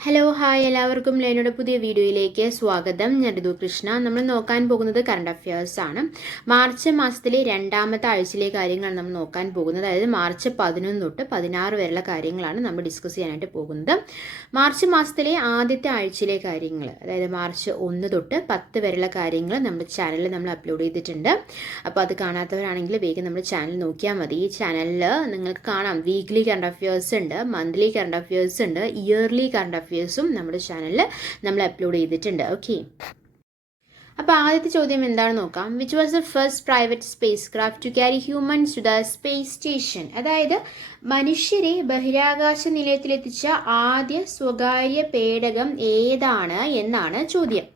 Hello hi എല്ലാവർക്കും ലേനയുടെ പുതിയ വീഡിയോയിലേക്ക് സ്വാഗതം. ഞാൻ ഋതു കൃഷ്ണ. നമ്മൾ നോക്കാൻ പോകുന്നത് കറണ്ട് അഫയേഴ്സ് ആണ്. മാർച്ച് മാസത്തിലെ രണ്ടാമത്തെ ആഴ്ചയിലെ കാര്യങ്ങളാണ് നമ്മൾ നോക്കാൻ പോകുന്നത്. അതായത് മാർച്ച് 11 തൊട്ട് 16 വരെയുള്ള കാര്യങ്ങളാണ് നമ്മൾ ഡിസ്കസ് ചെയ്യാനായിട്ട് പോകുന്നത്. മാർച്ച് മാസത്തിലെ ആദ്യത്തെ ആഴ്ചയിലെ കാര്യങ്ങൾ, അതായത് മാർച്ച് 1 തൊട്ട് 10 വരെയുള്ള കാര്യങ്ങൾ നമ്മുടെ ചാനലിൽ നമ്മൾ അപ്ലോഡ് ചെയ്തിട്ടുണ്ട്. അപ്പോൾ അത് കാണാത്തവരാണെങ്കിൽ വേഗം നമ്മുടെ ചാനൽ നോക്കിയാൽ മതി. ഈ ചാനലിൽ നിങ്ങൾക്ക് കാണാം വീക്ക്ലി കറണ്ട് അഫയേഴ്സ് ഉണ്ട്, മന്ത്ലി കറണ്ട് അഫയേഴ്സ് ഉണ്ട്, ഇയർലി കറണ്ട് അഫയേഴ്സും നമ്മുടെ ചാനലിൽ നമ്മൾ അപ്ലോഡ് ചെയ്തിട്ടുണ്ട്. ഓക്കെ, അപ്പോൾ ആദ്യത്തെ ചോദ്യം എന്താണെന്ന് നോക്കാം. Which was the first private spacecraft to carry humans to the space station? അതായത് മനുഷ്യരെ ബഹിരാകാശ നിലയത്തിലെത്തിച്ച ആദ്യ സ്വകാര്യ പേടകം ഏതാണ് എന്നാണ് ചോദ്യം.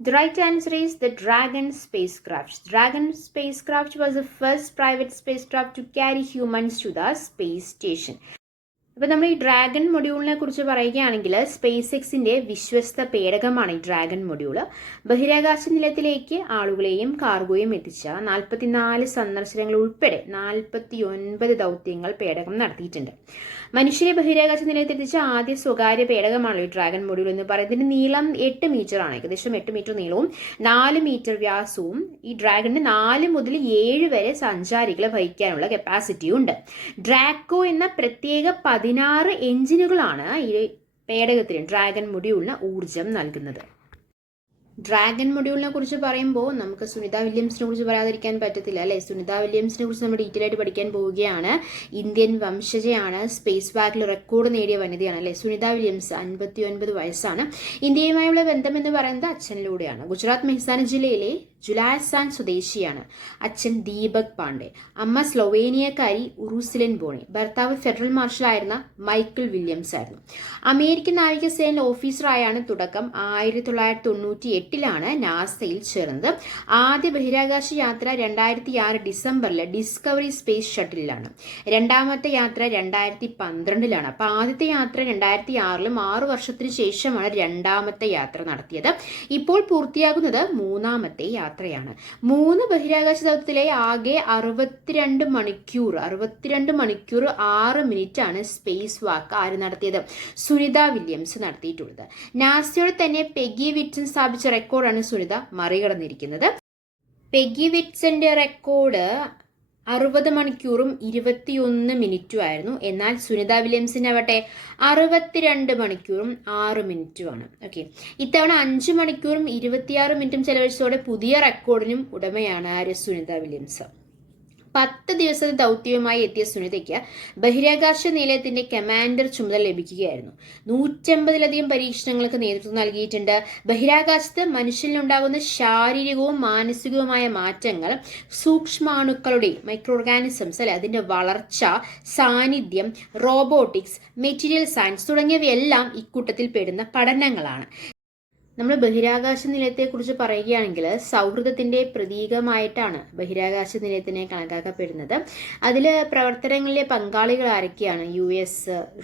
The right answer is the Dragon spacecraft. Dragon spacecraft was the first private spacecraft to carry humans to the space station. അപ്പോൾ നമ്മൾ ഈ ഡ്രാഗൺ മൊഡ്യൂളിനെ കുറിച്ച് പറയുകയാണെങ്കിൽ സ്പേസ് എക്സിൻ്റെ വിശ്വസ്ത പേടകമാണ് ഈ ഡ്രാഗൺ മൊഡ്യൂള്. ബഹിരാകാശ നിലയത്തിലേക്ക് ആളുകളെയും കാർഗോയും എത്തിച്ച 44 സന്ദർശനങ്ങൾ ഉൾപ്പെടെ 49 ദൗത്യങ്ങൾ പേടകം നടത്തിയിട്ടുണ്ട്. മനുഷ്യരെ ബഹിരാകാശ നിലയത്തിലെത്തിച്ച ആദ്യ സ്വകാര്യ പേടകമാണ് ഈ ഡ്രാഗൺ മൊഡ്യൂൾ എന്ന് പറയുന്നത്. ഇതിൻ്റെ നീളം 8 മീറ്ററാണ്, ഏകദേശം 8 മീറ്റർ നീളവും 4 മീറ്റർ വ്യാസവും. ഈ ഡ്രാഗണിന് 4 മുതൽ 7 വരെ സഞ്ചാരികളെ വഹിക്കാനുള്ള കപ്പാസിറ്റിയും ഉണ്ട്. ഡ്രാക്കോ എന്ന പ്രത്യേക 16 എഞ്ചിനുകളാണ് ഈ പേടകത്തിന് ഡ്രാഗൺ മൊഡ്യൂളിന് ഊർജം നൽകുന്നത്. ഡ്രാഗൺ മൊഡ്യൂളിനെ കുറിച്ച് പറയുമ്പോൾ നമുക്ക് സുനിത വില്യംസിനെ കുറിച്ച് പറയാതിരിക്കാൻ പറ്റത്തില്ല അല്ലേ. സുനിത വില്യംസിനെ കുറിച്ച് നമ്മൾ ഡീറ്റെയിൽ ആയിട്ട് പഠിക്കാൻ പോവുകയാണ്. ഇന്ത്യൻ വംശജയാണ്, സ്പേസ് വാക്കിൽ റെക്കോർഡ് നേടിയ വനിതയാണ് അല്ലേ. സുനിത വില്യംസ് 59 വയസ്സാണ്. ഇന്ത്യയുമായുള്ള ബന്ധം എന്ന് പറയുന്നത് അച്ഛനിലൂടെയാണ്. ഗുജറാത്ത് മെഹ്സാന ജില്ലയിലെ ജുലാസാൻ സ്വദേശിയാണ്. അച്ഛൻ ദീപക് പാണ്ഡെ, അമ്മ സ്ലൊവേനിയക്കാരി ഉറുസിലൻ ബോണി, ഭർത്താവ് ഫെഡറൽ മാർഷലായിരുന്ന മൈക്കിൾ വില്യംസ് ആയിരുന്നു. അമേരിക്കൻ നാവികസേനയിൽ ഓഫീസറായാണ് തുടക്കം. 1998 നാസയിൽ ചേർന്നത്. ആദ്യ ബഹിരാകാശ യാത്ര 2006 ഡിസംബറിൽ ഡിസ്കവറി സ്പേസ് ഷട്ടിലാണ്. രണ്ടാമത്തെ യാത്ര 2012. അപ്പോൾ ആദ്യത്തെ യാത്ര 2006 6 വർഷത്തിന് ശേഷമാണ് രണ്ടാമത്തെ യാത്ര നടത്തിയത്. ഇപ്പോൾ പൂർത്തിയാകുന്നത് മൂന്നാമത്തെ യാത്രയാണ്. 3 ബഹിരാകാശ ദൗത്യത്തിലെ ആകെ 62 മണിക്കൂർ 6 മിനിറ്റ് ആണ് സ്പേസ് വാക്ക് ആര് നടത്തിയത്? സുനിത വില്യംസ് നടത്തിയിട്ടുള്ളത്. നാസയുടെ തന്നെ പെഗി വിറ്റ്സൺ സ്ഥാപിച്ച റെക്കോർഡാണ് സുനിത മറികടന്നിരിക്കുന്നത്. പെഗി വിറ്റ്സന്റെ റെക്കോർഡ് 60 മണിക്കൂറും 21 മിനിറ്റും ആയിരുന്നു. എന്നാൽ സുനിത വില്യംസിനാവട്ടെ 62 മണിക്കൂറും 6 മിനിറ്റുമാണ്. ഓക്കെ, ഇത്തവണ 5 മണിക്കൂറും 26 മിനിറ്റും ചെലവഴിച്ചതോടെ പുതിയ റെക്കോർഡിനും ഉടമയാണ് ആര്? സുനിത വില്യംസ്. 10 ദിവസത്തെ ദൗത്യവുമായി എത്തിയ സുനിതയ്ക്ക് ബഹിരാകാശ നിലയത്തിന്റെ കമാൻഡർ ചുമതല ലഭിക്കുകയായിരുന്നു. 150ലധികം പരീക്ഷണങ്ങൾക്ക് നേതൃത്വം നൽകിയിട്ടുണ്ട്. ബഹിരാകാശത്ത് മനുഷ്യനിലുണ്ടാകുന്ന ശാരീരികവും മാനസികവുമായ മാറ്റങ്ങൾ, സൂക്ഷ്മാണുക്കളുടെ മൈക്രോ ഓർഗാനിസംസ് അല്ലെ, അതിന്റെ വളർച്ച, സാന്നിധ്യം, റോബോട്ടിക്സ്, മെറ്റീരിയൽ സയൻസ് തുടങ്ങിയവയെല്ലാം ഇക്കൂട്ടത്തിൽ പെടുന്ന പഠനങ്ങളാണ്. നമ്മൾ ബഹിരാകാശ നിലയത്തെക്കുറിച്ച് പറയുകയാണെങ്കിൽ സൗഹൃദത്തിൻ്റെ പ്രതീകമായിട്ടാണ് ബഹിരാകാശ നിലയത്തിനെ കണക്കാക്കപ്പെടുന്നത്. അതിൽ പ്രവർത്തനങ്ങളിലെ പങ്കാളികൾ ആരൊക്കെയാണ്? US,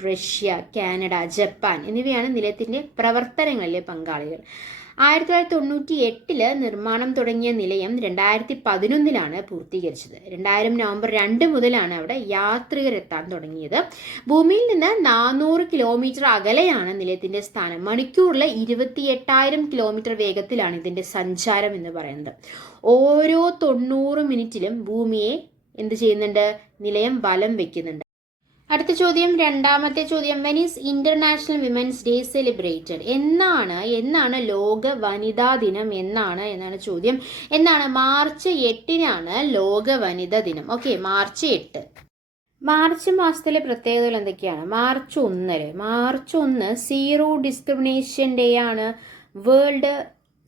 റഷ്യ, കാനഡ, ജപ്പാൻ എന്നിവയാണ് നിലയത്തിൻ്റെ പ്രവർത്തനങ്ങളിലെ പങ്കാളികൾ. 1998 നിർമ്മാണം തുടങ്ങിയ നിലയം 2011 പൂർത്തീകരിച്ചത്. 2000 നവംബർ 2 മുതലാണ് അവിടെ യാത്രികരെത്താൻ തുടങ്ങിയത്. ഭൂമിയിൽ നിന്ന് 400 കിലോമീറ്റർ അകലെയാണ് നിലയത്തിന്റെ സ്ഥാനം. മണിക്കൂറിൽ 28,000 കിലോമീറ്റർ വേഗത്തിലാണ് ഇതിന്റെ സഞ്ചാരം എന്ന് പറയുന്നത്. ഓരോ 90 മിനിറ്റിലും ഭൂമിയെ എന്ത് ചെയ്യുന്നുണ്ട്? നിലയം വലം വെക്കുന്നുണ്ട്. അടുത്ത ചോദ്യം, രണ്ടാമത്തെ ചോദ്യം. When is international women's day celebrated? എന്നാണ് ലോക വനിതാ ദിനം എന്നാണ് ചോദ്യം. മാർച്ച് 8 ലോക വനിതാ ദിനം. Okay, March 8. മാർച്ച് മാസത്തിലെ പ്രത്യേകതകൾ എന്തൊക്കെയാണ്? മാർച്ച് 1 സീറോ ഡിസ്ക്രിമിനേഷൻ ഡേ ആണ്. വേൾഡ്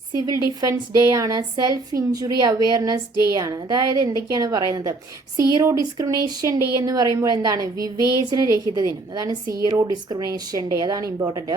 സിവിൽ ഡിഫൻസ് ഡേ ആണ്. സെൽഫ് ഇഞ്ചുറി അവയർനെസ് ഡേ ആണ്. അതായത് എന്തൊക്കെയാണ് പറയുന്നത്? സീറോ ഡിസ്ക്രിമിനേഷൻ ഡേ എന്ന് പറയുമ്പോൾ എന്താണ്? വിവേചനരഹിത ദിനം. അതാണ് സീറോ ഡിസ്ക്രിമിനേഷൻ ഡേ. അതാണ് ഇമ്പോർട്ടൻറ്റ്.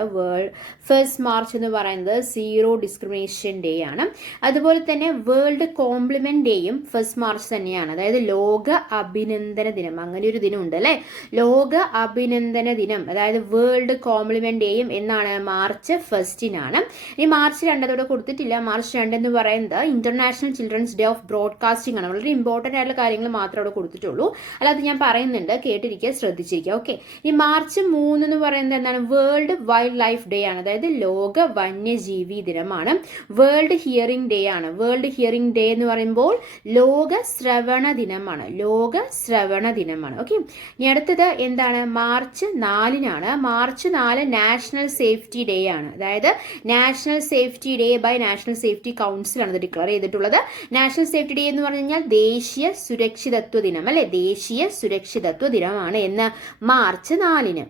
ഫസ്റ്റ് മാർച്ച് എന്ന് പറയുന്നത് സീറോ ഡിസ്ക്രിമിനേഷൻ ഡേ ആണ്. അതുപോലെ തന്നെ വേൾഡ് കോംപ്ലിമെന്റ് ഡേയും ഫസ്റ്റ് മാർച്ച് തന്നെയാണ്. അതായത് ലോക അഭിനന്ദന ദിനം. അങ്ങനെ ഒരു ദിനം ഉണ്ട് അല്ലേ, ലോക അഭിനന്ദന ദിനം. അതായത് വേൾഡ് കോംപ്ലിമെന്റ് ഡേയും എന്നാണ്? മാർച്ച് 1. ഈ മാർച്ച് 2 കൊടുത്തിട്ട് പറഞ്ഞിട്ടില്ല. മാർച്ച് 2 എന്ന് പറയുന്നത് international children's day of broadcasting ആണ്. വളരെ ഇമ്പോർട്ടൻ്റ് ആയിട്ടുള്ള കാര്യങ്ങൾ മാത്രമേ അവിടെ കൊടുത്തിട്ടുള്ളൂ. അല്ലാതെ ഞാൻ പറയുന്നുണ്ട്, കേട്ടിരിക്കുക, ശ്രദ്ധിച്ചിരിക്കുക. ഓക്കെ. ഈ മാർച്ച് 3 എന്ന് പറയുന്നത് എന്താണ്? വേൾഡ് വൈൽഡ് ലൈഫ് ഡേ ആണ്. അതായത് ലോക വന്യജീവി ദിനമാണ്. വേൾഡ് ഹിയറിംഗ് ഡേ ആണ്. വേൾഡ് ഹിയറിംഗ് ഡേ എന്ന് പറയുമ്പോൾ ലോക ശ്രവണ ദിനമാണ്. ലോക ശ്രവണ ദിനമാണ്. ഓക്കെ. ഇനി അടുത്തത് എന്താണ്? മാർച്ച് 4-നാണ്. മാർച്ച് 4 നാഷണൽ സേഫ്റ്റി ഡേ ആണ്. അതായത് national safety day by national safety council ആണ് ഇത് ഡിക്ലെയർ ചെയ്തിട്ടുള്ളത്. നാഷണൽ സേഫ്റ്റി ഡേ എന്ന് പറഞ്ഞു കഴിഞ്ഞാൽ ദേശീയ സുരക്ഷിതത്വ ദിനം അല്ലെ, ദേശീയ സുരക്ഷിതത്വ ദിനമാണ് എന്ന് മാർച്ച് 4-ന്.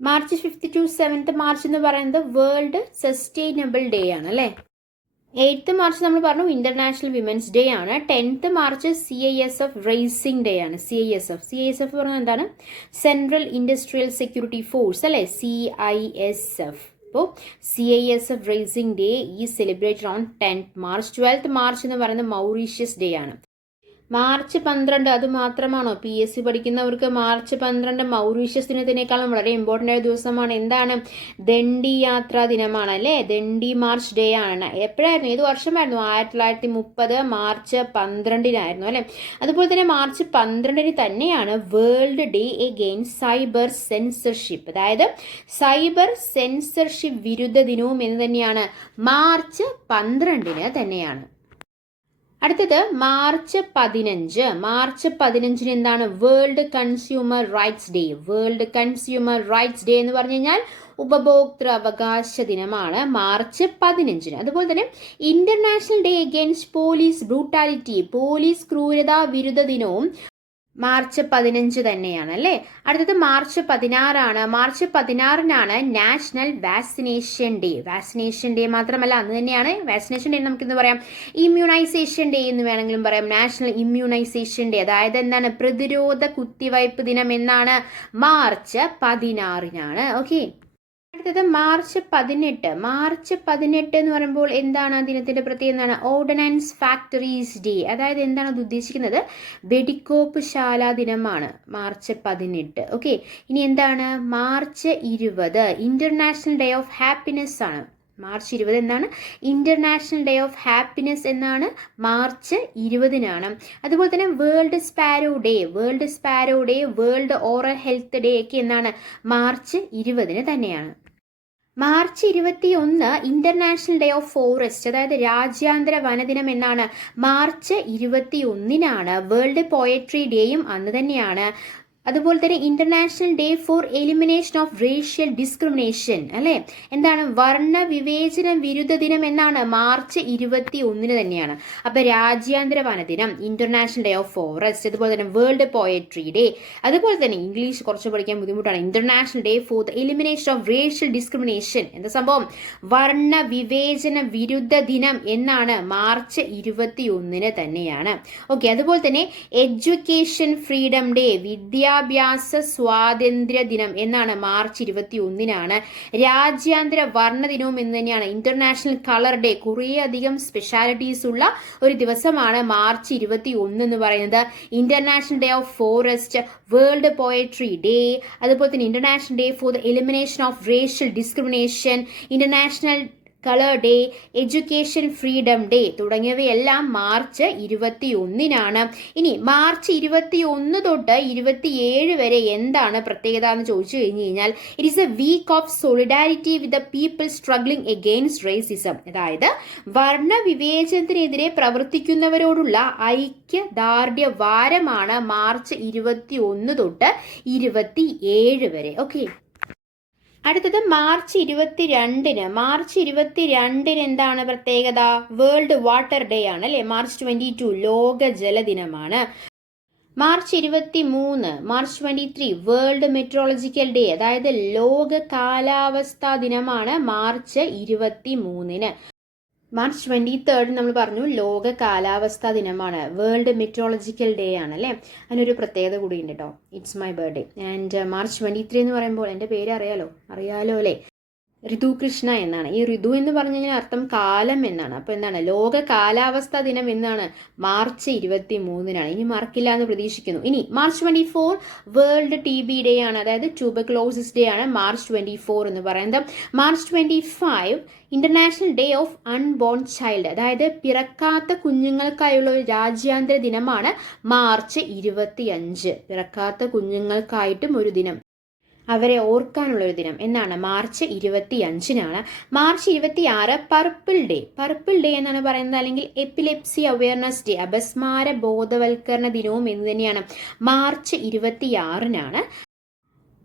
മാർച്ച് 5 to 7 മാർച്ച് എന്ന് പറയുന്നത് വേൾഡ് സസ്റ്റൈനബിൾ ഡേ ആണ് അല്ലേ. 8 മാർച്ച് നമ്മൾ പറഞ്ഞു ഇന്റർനാഷണൽ വിമൻസ് ഡേ ആണ്. 10 മാർച്ച് CISF റേസിംഗ് ഡേ ആണ്. CISF പറഞ്ഞാൽ എന്താണ്? സെൻട്രൽ ഇൻഡസ്ട്രിയൽ സെക്യൂരിറ്റി ഫോഴ്സ് അല്ലെ, CISF. അപ്പോൾ CISF റേസിംഗ് ഡേ ഈ celebrated on 10th March. 12th March എന്ന് പറയുന്നത് മൗറീഷ്യസ് ഡേ ആണ്. മാർച്ച് 12 അത് മാത്രമാണോ? PSC പഠിക്കുന്നവർക്ക് മാർച്ച് 12 മൗറീഷ്യസ് ദിനത്തിനേക്കാളും വളരെ ഇമ്പോർട്ടൻ്റ് ആയ ദിവസമാണ്. എന്താണ്? ദണ്ഡി യാത്രാ ദിനമാണ് അല്ലേ. ദണ്ഡി മാർച്ച് ഡേ ആണ്. എപ്പോഴായിരുന്നു? ഏത് വർഷമായിരുന്നു? 1930 മാർച്ച് 12-നായിരുന്നു അല്ലേ. അതുപോലെ തന്നെ മാർച്ച് 12-ന് തന്നെയാണ് world day against cyber censorship. അതായത് സൈബർ സെൻസർഷിപ്പ് വിരുദ്ധ ദിനവും എന്ന് തന്നെയാണ് മാർച്ച് 12-ന് തന്നെയാണ്. അടുത്തത് മാർച്ച് 15. മാർച്ച് 15-ന് എന്താണ്? World consumer rights day. World consumer rights day എന്ന് പറഞ്ഞു കഴിഞ്ഞാൽ ഉപഭോക്തൃ അവകാശ ദിനമാണ് മാർച്ച് 15-ന്. അതുപോലെ തന്നെ international day against police brutality, police ക്രൂരതാ വിരുദ്ധ ദിനവും മാർച്ച് 15 തന്നെയാണ് അല്ലേ. അടുത്തത് മാർച്ച് 16-ആണ്. മാർച്ച് 16-നാണ് national vaccination day. Vaccination day മാത്രമല്ല, അന്ന് തന്നെയാണ് വാക്സിനേഷൻ ഡേ. നമുക്കിന്ന് പറയാം ഇമ്മ്യൂണൈസേഷൻ ഡേ എന്ന് വേണമെങ്കിലും പറയാം. നാഷണൽ ഇമ്മ്യൂണൈസേഷൻ ഡേ, അതായത് എന്താണ്? പ്രതിരോധ കുത്തിവയ്പ് ദിനം എന്നാണ് മാർച്ച് 16-നാണ്. ഓക്കെ. അടുത്തത് മാർച്ച് 18. മാർച്ച് 18 എന്ന് പറയുമ്പോൾ എന്താണ് ആ ദിനത്തിന്റെ പ്രത്യേകത? എന്താണ്? Ordinance factories day. അതായത് എന്താണ് അത് ഉദ്ദേശിക്കുന്നത്? വെടിക്കോപ്പ് ശാല ദിനമാണ് മാർച്ച് 18. ഓക്കെ. ഇനി എന്താണ്? March 20 international day of happiness ആണ്. മാർച്ച് 20 എന്താണ്? ഇന്റർനാഷണൽ ഡേ ഓഫ് ഹാപ്പിനെസ് എന്നാണ് മാർച്ച് 20-നാണ്. അതുപോലെ തന്നെ world sparrow day, world sparrow day, world oral health day ഒക്കെ എന്നാണ് മാർച്ച് 20-ന് തന്നെയാണ്. March 21 international day of forest, അതായത് രാജ്യാന്തര വനദിനം എന്നാണ് മാർച്ച് 21-നാണ്. വേൾഡ് പോയട്രി ഡേയും അന്ന് തന്നെയാണ്. അതുപോലെ തന്നെ international day for elimination of racial discrimination അല്ലെ. എന്താണ്? വർണ്ണ വിവേചന വിരുദ്ധ ദിനം എന്നാണ് മാർച്ച് 21-ന് തന്നെയാണ്. അപ്പൊ രാജ്യാന്തര വനദിനം, ഇന്റർനാഷണൽ ഡേ ഓഫ് ഫോറസ്റ്റ്, അതുപോലെ തന്നെ വേൾഡ് പോയട്രി ഡേ, അതുപോലെ തന്നെ ഇംഗ്ലീഷ് കുറച്ച് പഠിക്കാൻ ബുദ്ധിമുട്ടാണ്, international day for the elimination of racial discrimination. എന്താ സംഭവം? വർണ്ണ വിവേചന വിരുദ്ധ ദിനം എന്നാണ് മാർച്ച് 21-ന് തന്നെയാണ്. ഓക്കെ. അതുപോലെ തന്നെ എഡ്യൂക്കേഷൻ ഫ്രീഡം ഡേ, വിദ്യാഭ്യാസ സ്വാതന്ത്ര്യ ദിനം എന്നാണ് മാർച്ച് 21-നാണ്. രാജ്യാന്തര വർണ്ണ ദിനവും എന്ന് തന്നെയാണ്. ഇന്റർനാഷണൽ കളർ ഡേ, കുറേ അധികം സ്പെഷ്യാലിറ്റീസ് ഉള്ള ഒരു ദിവസമാണ് മാർച്ച് 21 എന്ന് പറയുന്നത്. International day of forest, world poetry day, അതുപോലെ തന്നെ international day for the elimination of racial discrimination, international colour day, education freedom day തുടങ്ങിയവയെല്ലാം മാർച്ച് 21-നാണ്. ഇനി മാർച്ച് 21 തൊട്ട് 27 വരെ എന്താണ് പ്രത്യേകത എന്ന് ചോദിച്ചു കഴിഞ്ഞു കഴിഞ്ഞാൽ it is a week of solidarity with the people struggling against racism. അതായത് വർണ്ണ വിവേചനത്തിനെതിരെ പ്രവർത്തിക്കുന്നവരോടുള്ള ഐക്യദാർഢ്യ വാരമാണ് മാർച്ച് 21 തൊട്ട് 27 വരെ. ഓക്കെ. അടുത്തത് മാർച്ച് 22-ന്. മാർച്ച് 22-ന് എന്താണ് പ്രത്യേകത? വേൾഡ് വാട്ടർ ഡേ ആണ് അല്ലെ. മാർച്ച് 22 ലോക ജലദിനമാണ്. March 23, March 23 world metrological day, അതായത് ലോക കാലാവസ്ഥാ ദിനമാണ് മാർച്ച് 23-ന്. മാർച്ച് 23 നമ്മൾ പറഞ്ഞു ലോക കാലാവസ്ഥാ ദിനമാണ്. വേൾഡ് മെട്രോളജിക്കൽ ഡേ ആണ് അല്ലേ. അതിനൊരു പ്രത്യേകത കൂടിയുണ്ട് കേട്ടോ. It's my birthday. And March 23 എന്ന് പറയുമ്പോൾ എൻ്റെ പേര് അറിയാലോ അല്ലേ. ഋതുകൃഷ്ണ എന്നാണ്. ഈ ഋതു എന്ന് പറഞ്ഞു കഴിഞ്ഞാൽ അർത്ഥം കാലം എന്നാണ്. അപ്പോൾ എന്താണ്, ലോക കാലാവസ്ഥാ ദിനം എന്നാണ് മാർച്ച് 23-നാണ്. ഇനി മറക്കില്ല എന്ന് പ്രതീക്ഷിക്കുന്നു. ഇനി മാർച്ച് 24 വേൾഡ് TB ഡേ ആണ്, അതായത് ട്യൂബർക്ലോസിസ് ഡേ ആണ് മാർച്ച് 24 എന്ന് പറയുന്നത്. March 25 international day of unborn child, അതായത് പിറക്കാത്ത കുഞ്ഞുങ്ങൾക്കായുള്ള ഒരു രാജ്യാന്തര ദിനമാണ് മാർച്ച് 25. പിറക്കാത്ത കുഞ്ഞുങ്ങൾക്കായിട്ടും ഒരു ദിനം, അവരെ ഓർക്കാനുള്ള ഒരു ദിനം എന്നാണ് മാർച്ച് 25-നാണ്. മാർച്ച് 26 പർപ്പിൾ ഡേ എന്നാണ് പറയുന്നത്, അല്ലെങ്കിൽ എപ്പിലെപ്സി അവയർനെസ് ഡേ, അപസ്മാര ബോധവൽക്കരണ ദിനവും എന്ന് തന്നെയാണ് മാർച്ച് 26-നാണ്.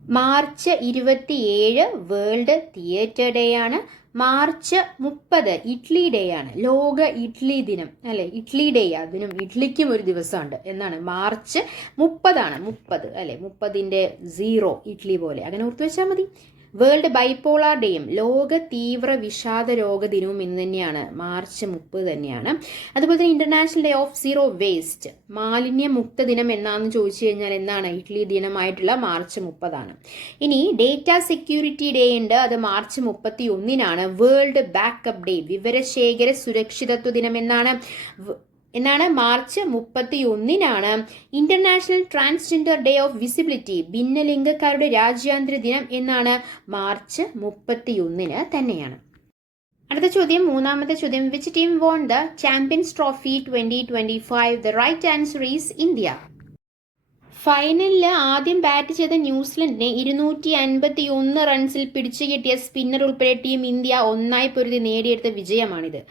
മാർച്ച് 27 വേൾഡ് തിയേറ്റർ ഡേ ആണ്. മാർച്ച് 30 ഇഡ്ലി ഡേ ആണ്, ലോക ഇഡ്ലി ദിനം അല്ലെ. ഇഡ്ലി ഡേ, അതിനും ഇഡ്ലിക്കും ഒരു ദിവസമുണ്ട് എന്നാണ്. മാർച്ച് 30 30 അല്ലെ, 30ന്റെ 0 ഇഡ്ലി പോലെ അങ്ങനെ ഓർത്തു വെച്ചാൽ മതി. വേൾഡ് ബൈപോളാർ ഡേയും ലോക തീവ്ര വിഷാദ രോഗ ദിനവും ഇന്ന് തന്നെയാണ്, മാർച്ച് 30 തന്നെയാണ്. അതുപോലെ തന്നെ international day of zero waste, മാലിന്യമുക്ത ദിനം എന്നാന്ന് ചോദിച്ചു കഴിഞ്ഞാൽ എന്താണ്, ഇഡ്ലി ദിനമായിട്ടുള്ള മാർച്ച് 30 ഇനി ഡേറ്റ സെക്യൂരിറ്റി ഡേ ഉണ്ട്, അത് മാർച്ച് 31-നാണ്. വേൾഡ് ബാക്കപ്പ് ഡേ, വിവരശേഖര സുരക്ഷിതത്വ ദിനം എന്നാണ് മാർച്ച് 31-നാണ്. International transgender day of visibility, ഭിന്നലിംഗക്കാരുടെ രാജ്യാന്തര ദിനം എന്നാണ് മാർച്ച് 31 തന്നെയാണ്. അടുത്ത ചോദ്യം, മൂന്നാമത്തെ ചോദ്യം, which team won the Champions Trophy 2025? The right answer is India. ഫൈനലിൽ ആദ്യം ബാറ്റ് ചെയ്ത ന്യൂസിലൻഡിനെ 251 റൺസിൽ പിടിച്ചു കിട്ടിയ സ്പിന്നർ ഉൾപ്പെടെ ടീം ഇന്ത്യ ഒന്നായി പൊരുതി നേടിയെടുത്ത വിജയമാണിത്.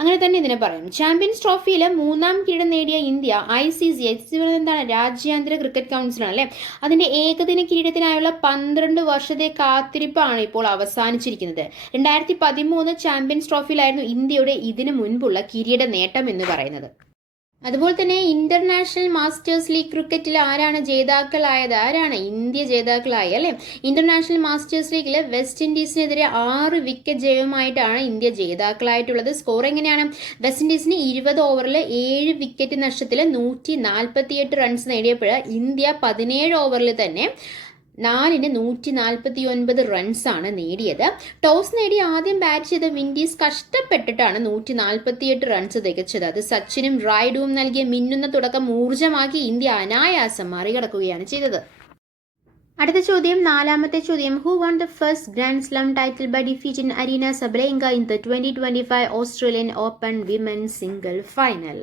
അങ്ങനെ തന്നെ ഇതിനെ പറയും. ചാമ്പ്യൻസ് ട്രോഫിയിൽ 3ാം കിരീടം നേടിയ ഇന്ത്യ ICC എന്താണ്, രാജ്യാന്തര ക്രിക്കറ്റ് കൗൺസിലാണ് അല്ലെ, അതിന്റെ ഏകദിന കിരീടത്തിനായുള്ള 12 വർഷത്തെ കാത്തിരിപ്പാണ് ഇപ്പോൾ അവസാനിച്ചിരിക്കുന്നത്. 2013 ചാമ്പ്യൻസ് ട്രോഫിയിലായിരുന്നു ഇന്ത്യയുടെ ഇതിനു മുൻപുള്ള കിരീട നേട്ടം എന്ന് പറയുന്നത്. അതുപോലെ തന്നെ ഇന്റർനാഷണൽ മാസ്റ്റേഴ്സ് ലീഗ് ക്രിക്കറ്റിൽ ആരാണ് ജേതാക്കളായത്? ഇന്ത്യ ജേതാക്കളായി അല്ലെ. ഇന്റർനാഷണൽ മാസ്റ്റേഴ്സ് ലീഗിൽ വെസ്റ്റ് ഇൻഡീസിനെതിരെ 6 വിക്കറ്റ് ജയവുമായിട്ടാണ് ഇന്ത്യ ജേതാക്കളായിട്ടുള്ളത്. സ്കോർ എങ്ങനെയാണ്? വെസ്റ്റ് ഇൻഡീസിന് 20 ഓവറിൽ 7 വിക്കറ്റ് നഷ്ടത്തിൽ 148 റൺസ് നേടിയപ്പോൾ ഇന്ത്യ 17 ഓവറിൽ തന്നെ 4-ന് 149 റൺസാണ് നേടിയത്. ടോസ് നേടി ആദ്യം ബാറ്റ് ചെയ്ത വിൻഡീസ് കഷ്ടപ്പെട്ടിട്ടാണ് 148 റൺസ് തികച്ചത്. അത് സച്ചിനും റായ്ഡുവും നൽകിയ മിന്നുന്ന തുടക്കം ഊർജ്ജമാക്കി ഇന്ത്യ അനായാസം മറികടക്കുകയാണ് ചെയ്തത്. അടുത്ത ചോദ്യം, നാലാമത്തെ ചോദ്യം, who won the first grand slam title by defeating Aryna Sabalenka in the 2025 Australian Open women's single final?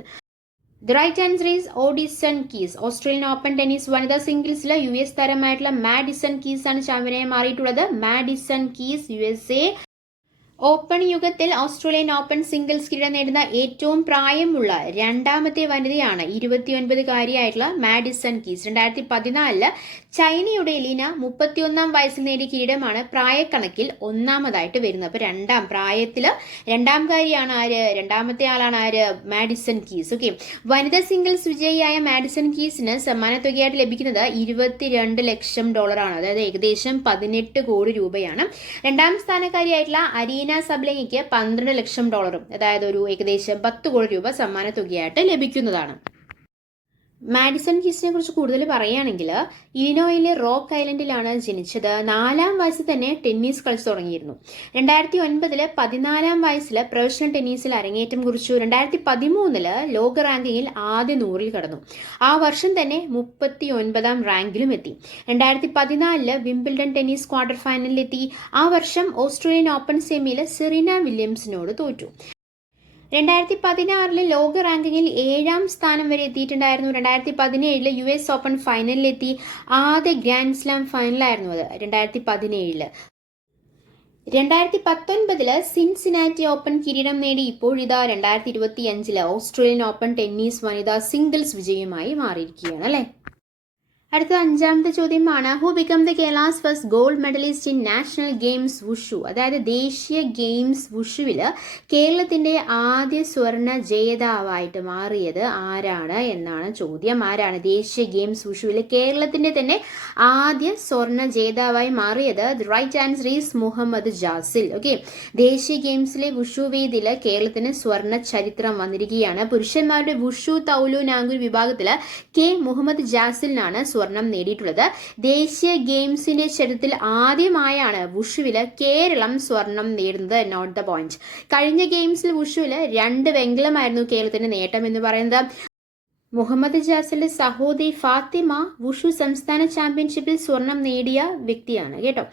The right answer is Odison Keys. Australian Open tennis വനിതാ സിംഗിൾസിൽ US താരമായിട്ടുള്ള മാഡിസൺ കീസ് ആണ് ചാമ്പ്യനായി മാറിയിട്ടുള്ളത്. മാഡിസൺ കീസ് USA ഓപ്പൺ യുഗത്തിൽ Australian Open singles കിരീടം നേടുന്ന ഏറ്റവും പ്രായമുള്ള രണ്ടാമത്തെ വനിതയാണ് 29-കാരിയായിട്ടുള്ള മാഡിസൺ കീസ്. 2014 ചൈനയുടെ ലീന 31-ാം വയസ്സിൽ നേടിയ കിരീടമാണ് പ്രായക്കണക്കിൽ ഒന്നാമതായിട്ട് വരുന്നത്. അപ്പോൾ രണ്ടാംകാരിയാണ് ആര്? രണ്ടാമത്തെ ആളാണ് ആര്? Madison keys. ഓക്കെ, വനിതാ സിംഗിൾസ് വിജയിയായ മാഡിസൺ കീസിന് സമ്മാനത്തുകയായിട്ട് ലഭിക്കുന്നത് $22 ലക്ഷം ആണ്, അതായത് ഏകദേശം 18 കോടി രൂപയാണ്. രണ്ടാം സ്ഥാനക്കാരിയായിട്ടുള്ള അരീന സബ്ലെങ്കയ്ക്ക് $12 ലക്ഷം, അതായത് ഒരു ഏകദേശം 10 കോടി രൂപ സമ്മാനത്തുകയായിട്ട് ലഭിക്കുന്നതാണ്. മാഡിസൺ കീസിനെ കുറിച്ച് കൂടുതൽ പറയുകയാണെങ്കിൽ ഇലിനോയിലെ റോക്ക് ഐലൻഡിലാണ് ജനിച്ചത്. 4-ാം വയസ്സിൽ തന്നെ ടെന്നീസ് കളിച്ചു തുടങ്ങിയിരുന്നു. 2009 14-ാം വയസ്സിൽ പ്രൊഫഷണൽ ടെന്നീസിൽ അരങ്ങേറ്റം കുറിച്ചു. 2013 ലോക റാങ്കിങ്ങിൽ ആദ്യ 100-ൽ കടന്നു. ആ വർഷം തന്നെ 39-ാം റാങ്കിലും എത്തി. 2014 വിംബിൾഡൺ ടെന്നീസ് ക്വാർട്ടർ ഫൈനലിലെത്തി. ആ വർഷം ഓസ്ട്രേലിയൻ ഓപ്പൺ സെമിയിൽ സെറീന വില്യംസിനോട് തോറ്റു. 2016 ലോക റാങ്കിങ്ങിൽ 7-ാം സ്ഥാനം വരെ എത്തിയിട്ടുണ്ടായിരുന്നു. 2017 US ഓപ്പൺ ഫൈനലിലെത്തി. ആദ്യ ഗ്രാൻഡ് സ്ലാം ഫൈനലായിരുന്നു അത് 2017. 2019 സിൻസിനാറ്റി ഓപ്പൺ കിരീടം നേടി ഇപ്പോഴിതാ 2025 ഓസ്ട്രേലിയൻ ഓപ്പൺ ടെന്നീസ് വനിതാ സിംഗിൾസ് വിജയമായി മാറിയിരിക്കുകയാണ് അല്ലേ. അടുത്ത 5ാമത്തെ ചോദ്യമാണ്, who become the Kerala's first gold medallist in national games wushu? അതായത് ദേശീയ ഗെയിംസ് വുഷുവിൽ കേരളത്തിന്റെ ആദ്യ സ്വർണ്ണ ജേതാവായിട്ട് മാറിയത് ആരാണ് എന്നാണ് ചോദ്യം. ആരാണ് ദേശീയ ഗെയിംസ് വുഷുവിൽ കേരളത്തിന്റെ തന്നെ ആദ്യ സ്വർണ്ണ ജേതാവായി മാറിയത്? The right answer is Muhammad Jasil. Okay, ദേശീയ ഗെയിംസിലെ വുഷു വേദിയിൽ കേരളത്തിന് സ്വർണ്ണ ചരിത്രം വന്നിരിക്കുകയാണ്. പുരുഷന്മാരുടെ വുഷു തൗലു നാങ്കുൽ വിഭാഗത്തിൽ K മുഹമ്മദ് ജാസിലിനാണ് സ്വർണ്ണ സ്വർണം നേടിയിട്ടുള്ളത്. ദേശീയ ഗെയിംസിന്റെ ചരിത്രത്തിൽ ആദ്യമായാണ് വുഷുവിൽ കേരളം സ്വർണം നേടുന്നത്. Note the point. കഴിഞ്ഞ ഗെയിംസിൽ വുഷുവിൽ 2 വെങ്കലമായിരുന്നു കേരളത്തിന്റെ നേട്ടം എന്ന് പറയുന്നത്. മുഹമ്മദ് ജാസിന്റെ സഹോദരി ഫാത്തിമ വുഷു സംസ്ഥാന ചാമ്പ്യൻഷിപ്പിൽ സ്വർണം നേടിയ വ്യക്തിയാണ് കേട്ടോ.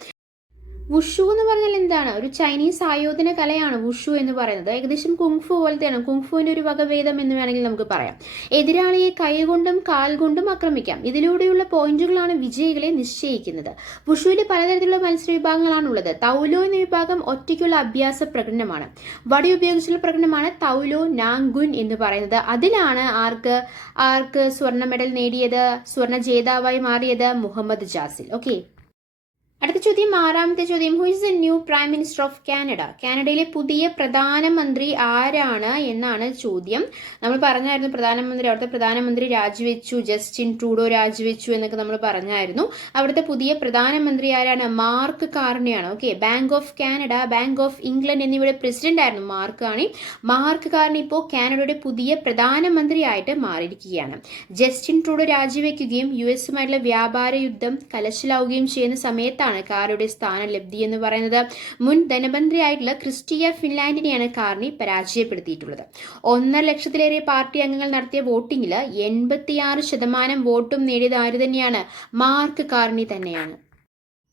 വുഷു എന്ന് പറഞ്ഞാൽ എന്താണ്? ഒരു ചൈനീസ് ആയോധന കലയാണ് വുഷു എന്ന് പറയുന്നത്. ഏകദേശം കുങ്ഫു പോലത്തെയാണ്. കുങ്ഫുവിന്റെ ഒരു വകഭേദം എന്ന് വേണമെങ്കിൽ നമുക്ക് പറയാം. എതിരാളിയെ കൈകൊണ്ടും കാൽ കൊണ്ടും ആക്രമിക്കാം. ഇതിലൂടെയുള്ള പോയിന്റുകളാണ് വിജയികളെ നിശ്ചയിക്കുന്നത്. വുഷുവിൽ പലതരത്തിലുള്ള മത്സര വിഭാഗങ്ങളാണുള്ളത്. തൗലോ എന്ന വിഭാഗം ഒറ്റയ്ക്കുള്ള അഭ്യാസ പ്രകടനമാണ്. വടി ഉപയോഗിച്ചുള്ള പ്രകടനമാണ് തൗലോ നാങ്കുൻ എന്ന് പറയുന്നത്. അതിലാണ് ആർക്ക് സ്വർണ്ണ മെഡൽ നേടിയത്, സ്വർണ്ണ ജേതാവായി മാറിയത്? മുഹമ്മദ് ജാസിൽ. ഓക്കെ, അടുത്ത ചോദ്യം, 6ാമത്തെ ചോദ്യം. Who is the new prime minister of Canada? കാനഡയിലെ പുതിയ പ്രധാനമന്ത്രി ആരാണ് എന്നാണ് ചോദ്യം. നമ്മൾ പറഞ്ഞായിരുന്നു അവിടുത്തെ പ്രധാനമന്ത്രി രാജിവെച്ചു, ജസ്റ്റിൻ ട്രൂഡോ രാജിവെച്ചു എന്നൊക്കെ നമ്മൾ പറഞ്ഞായിരുന്നു. അവിടുത്തെ പുതിയ പ്രധാനമന്ത്രി ആരാണ്? മാർക്ക് കാർണിയാണ്. Okay, bank of Canada, bank of England എന്നിവയുടെ പ്രസിഡന്റ് ആയിരുന്നു മാർക്ക് കാർണി. മാർക്ക് കാർണി ഇപ്പോൾ കാനഡയുടെ പുതിയ പ്രധാനമന്ത്രിയായിട്ട് മാറിയിരിക്കുകയാണ്. ജസ്റ്റിൻ ട്രൂഡോ രാജിവെക്കുകയും US-ഉമായിട്ടുള്ള വ്യാപാര യുദ്ധം കലശലാവുകയും ചെയ്യുന്ന സമയത്താണ് കാർണിയുടെ സ്ഥാനലബ്ധി എന്ന് പറയുന്നത്. മുൻ ധനമന്ത്രിയായിട്ടുള്ള ക്രിസ്റ്റിയ ഫിൻലാൻഡിനെയാണ് കാർണി പരാജയപ്പെടുത്തിയിട്ടുള്ളത്. 1.5 ലക്ഷത്തിലേറെ പാർട്ടി അംഗങ്ങൾ നടത്തിയ വോട്ടിംഗിൽ 86% വോട്ടും നേടിയത് ആര് തന്നെയാണ്? മാർക്ക് കാർണി തന്നെയാണ്.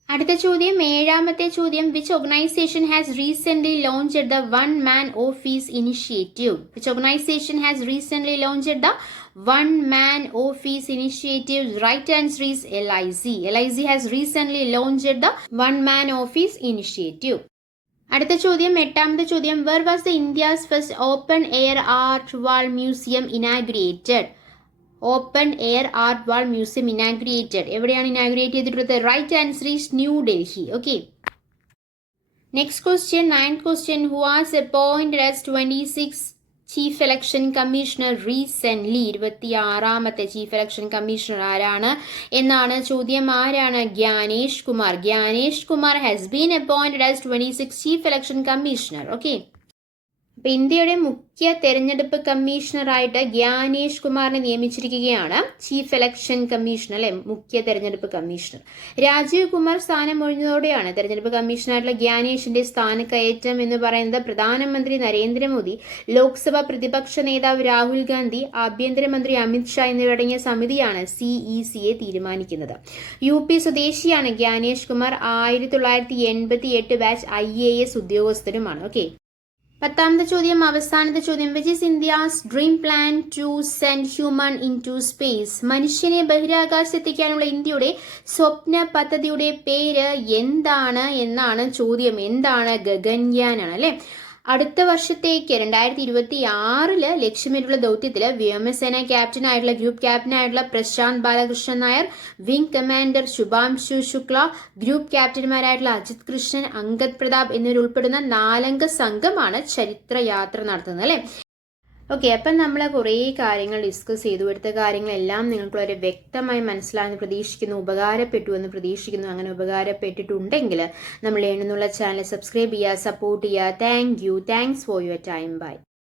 അടുത്ത ചോദ്യം, 7ാമത്തെ ചോദ്യം. Which organisation has recent launched the one man office initiative? Which organisation has recent launched the one man office initiative? Right answer is LIC. LIC has recently launched the one man office initiative. അടുത്ത ചോദ്യം, 8ാമത്തെ ചോദ്യം. Where was the India's first open air art wall museum inaugurated? Open air art wall museum inaugurated. എവിടെയാണ് inaugurate ചെയ്തിട്ടുള്ളത്? Right answer is New Delhi. Okay, next question, 9th question. Who was appointed as 26 chief election commissioner recently? 26ാമത്തെ chief election commissioner ആരാണ് എന്നാണ് ചോദ്യം. ആരാണ്? Gyanesh Kumar. Gyanesh Kumar has been appointed as 26 chief election commissioner. Okay, അപ്പൊ ഇന്ത്യയുടെ മുഖ്യ തെരഞ്ഞെടുപ്പ് കമ്മീഷണറായിട്ട് ഗ്യാനേഷ് കുമാറിനെ നിയമിച്ചിരിക്കുകയാണ്. ചീഫ് ഇലക്ഷൻ കമ്മീഷണർ അല്ലെ, മുഖ്യ തെരഞ്ഞെടുപ്പ് കമ്മീഷണർ. രാജീവ് കുമാർ സ്ഥാനം ഒഴിഞ്ഞതോടെയാണ് തെരഞ്ഞെടുപ്പ് കമ്മീഷണറായിട്ടുള്ള ഗ്യാനേഷിന്റെ സ്ഥാനക്കയറ്റം എന്ന് പറയുന്നത്. പ്രധാനമന്ത്രി നരേന്ദ്രമോദി, ലോക്സഭാ പ്രതിപക്ഷ നേതാവ് രാഹുൽ ഗാന്ധി, ആഭ്യന്തരമന്ത്രി അമിത് ഷാ എന്നിവരടങ്ങിയ സമിതിയാണ് CECയെ തീരുമാനിക്കുന്നത്. UP സ്വദേശിയാണ് ഗ്യാനേഷ് കുമാർ. 1988 ബാച്ച് IAS ഉദ്യോഗസ്ഥരുമാണ്. ഓക്കെ, 10ാമത്തെ ചോദ്യം, അവസാനത്തെ ചോദ്യം. Which is India's dream plan to send human into space? മനുഷ്യനെ ബഹിരാകാശത്തെത്തിക്കാനുള്ള ഇന്ത്യയുടെ സ്വപ്ന പദ്ധതിയുടെ പേര് എന്താണ് എന്നാണ് ചോദ്യം. എന്താണ്? ഗഗൻയാനാണ് അല്ലെ. അടുത്ത വർഷത്തേക്ക് 2026 ലക്ഷ്യമിട്ടുള്ള ദൗത്യത്തിൽ വ്യോമസേന ക്യാപ്റ്റനായിട്ടുള്ള ഗ്രൂപ്പ് ക്യാപ്റ്റനായിട്ടുള്ള Prashanth Balakrishnan Nair, wing commander Shubhanshu Shukla, group ക്യാപ്റ്റന്മാരായിട്ടുള്ള അജിത് കൃഷ്ണൻ, അങ്കദ് പ്രതാപ് എന്നിവരുൾപ്പെടുന്ന 4-അംഗ സംഘമാണ് ചരിത്രയാത്ര നടത്തുന്നത് അല്ലെ. ഓക്കെ, അപ്പം നമ്മൾ കുറേ കാര്യങ്ങൾ ഡിസ്കസ് ചെയ്തു. എടുത്ത കാര്യങ്ങളെല്ലാം നിങ്ങൾക്ക് വളരെ വ്യക്തമായി മനസ്സിലായെന്ന് പ്രതീക്ഷിക്കുന്നു, ഉപകാരപ്പെട്ടു എന്ന് പ്രതീക്ഷിക്കുന്നു. അങ്ങനെ ഉപകാരപ്പെട്ടിട്ടുണ്ടെങ്കിൽ നമ്മൾ എന്നുള്ള ചാനൽ സബ്സ്ക്രൈബ് ചെയ്യുക, സപ്പോർട്ട് ചെയ്യുക. Thanks for your time. By.